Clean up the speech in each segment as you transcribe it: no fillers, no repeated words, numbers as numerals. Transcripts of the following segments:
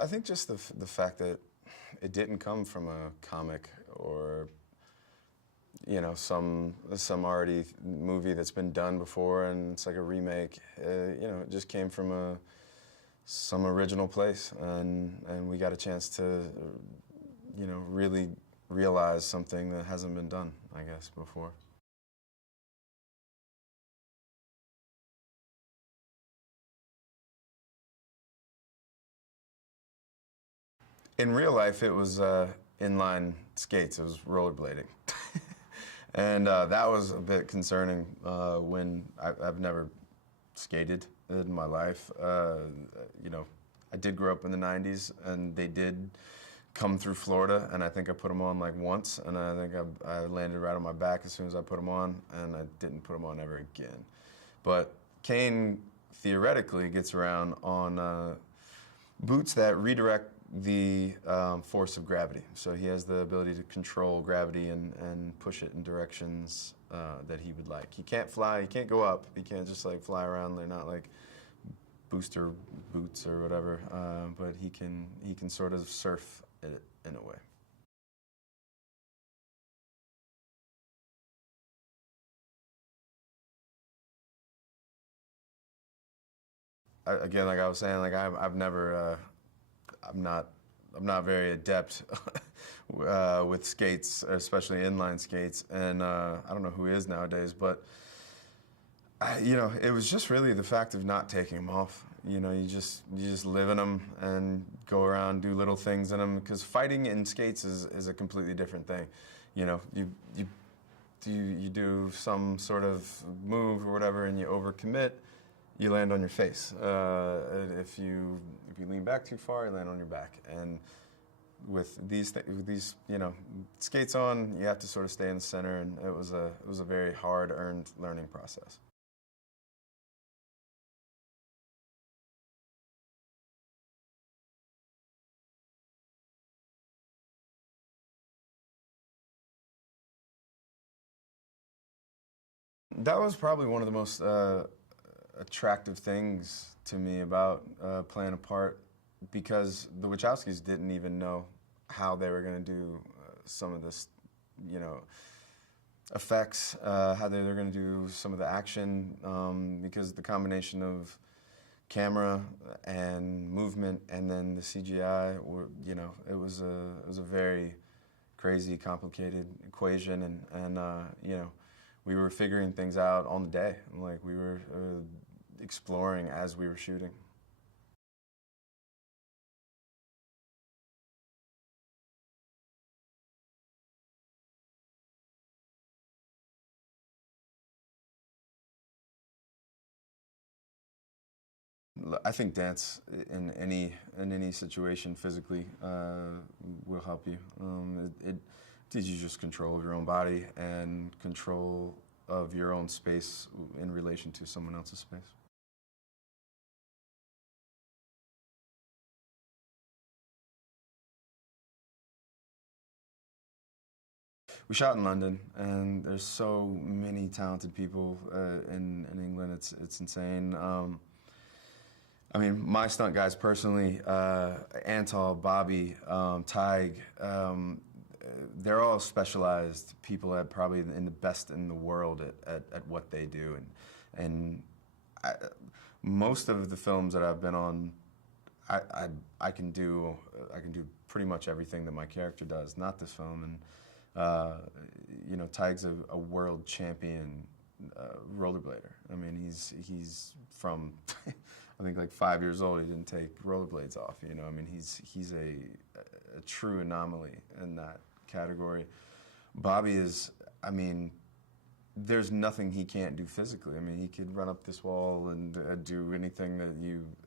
I think just the fact that it didn't come from a comic or some already movie that's been done before and it's like a remake. It just came from some original place, and we got a chance to really realize something that hasn't been done, I guess, before. In real life, it was inline skates. It was rollerblading. And that was a bit concerning when I've never skated in my life. I did grow up in the 90s, and they did come through Florida, and I think I put them on like once, and I think I landed right on my back as soon as I put them on, and I didn't put them on ever again. But Kane theoretically gets around on boots that redirect the force of gravity. So he has the ability to control gravity and push it in directions that he would like. He can't fly, he can't go up, he can't just like fly around. They're not like booster boots or whatever, but he can sort of surf it in a way. Again, like I was saying, like I've never, I'm not, I'm not very adept with skates, especially inline skates, and I don't know who is nowadays, but it was just really the fact of not taking them off. You just live in them and go around, do little things in them, because fighting in skates is a completely different thing. You do some sort of move or whatever, and you overcommit, you land on your face. If you lean back too far, you land on your back. And with these skates on, you have to sort of stay in the center, and it was a very hard-earned learning process. That was probably one of the most attractive things to me about playing a part, because the Wachowskis didn't even know how they were going to do some of this, effects, how they were going to do some of the action, because the combination of camera and movement and then the CGI, it was a very crazy, complicated equation, and we were figuring things out on the day. Like we were exploring as we were shooting. I think dance in any situation physically will help you. It teaches you just control of your own body and control of your own space in relation to someone else's space. We shot in London, and there's so many talented people in England. It's insane. I mean, my stunt guys personally, Antal, Bobby, Tig, they're all specialized people that probably in the best in the world at what they do, and I, most of the films that I've been on, I, I I can do pretty much everything that my character does. Not this film, and Tig's a world champion rollerblader. I mean, he's from I think like 5 years old. He didn't take rollerblades off. I mean, he's a true anomaly in that category. Bobby is, I mean, there's nothing he can't do physically. I mean, he could run up this wall and do anything that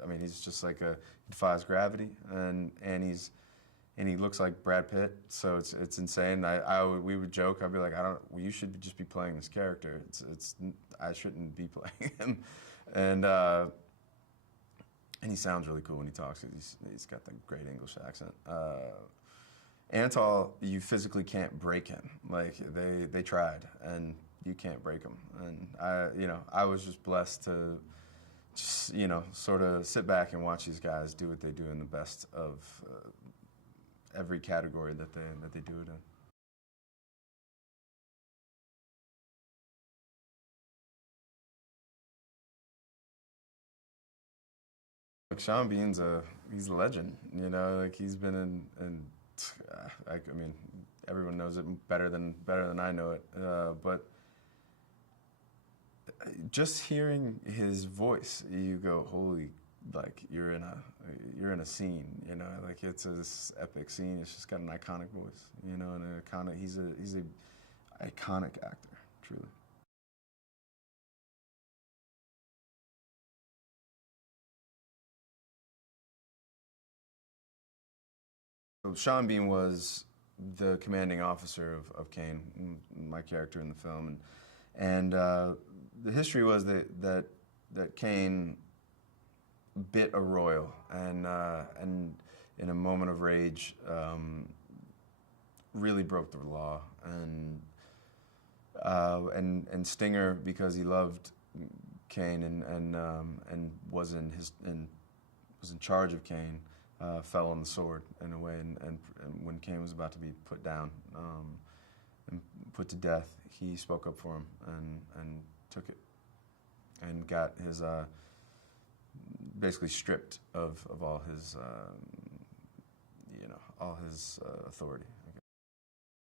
I mean, he's just like he defies gravity, and he looks like Brad Pitt, so it's insane. We would joke. I'd be like, well, you should just be playing this character. I shouldn't be playing him, and he sounds really cool when he talks. He's got the great English accent. Antal, you physically can't break him. Like they tried, and you can't break him. And I was just blessed just, you know, sort of sit back and watch these guys do what they do in the best of every category that they do it in. Like Sean Bean's he's a legend, you know. Like he's been in I mean, everyone knows it better than I know it. But just hearing his voice, you go, holy, like you're in a scene, you know. Like it's this epic scene. It's just got an iconic voice, you know, and he's a iconic actor, truly. So Sean Bean was the commanding officer of Kane, my character in the film, and the history was that Kane bit a royal, and in a moment of rage, really broke the law, and Stinger, because he loved Kane and was in charge of Kane, fell on the sword in a way, and when Kane was about to be put down and put to death, he spoke up for him and took it and got his basically stripped of all his all his authority.